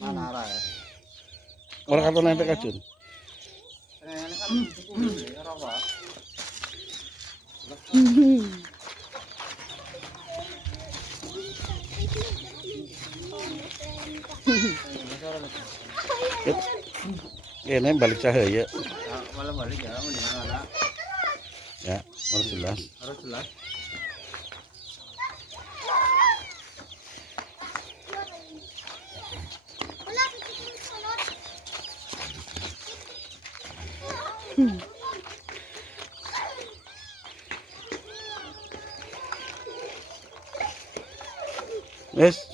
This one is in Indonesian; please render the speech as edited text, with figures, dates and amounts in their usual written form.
Mana arah ya? Orang kartu nempel kacun. Ini kan cukup ya, rawa. Ini balik cahaya. Malah balik ya, mau di mana? Ya, harus jelas. Harus jelas. Wes.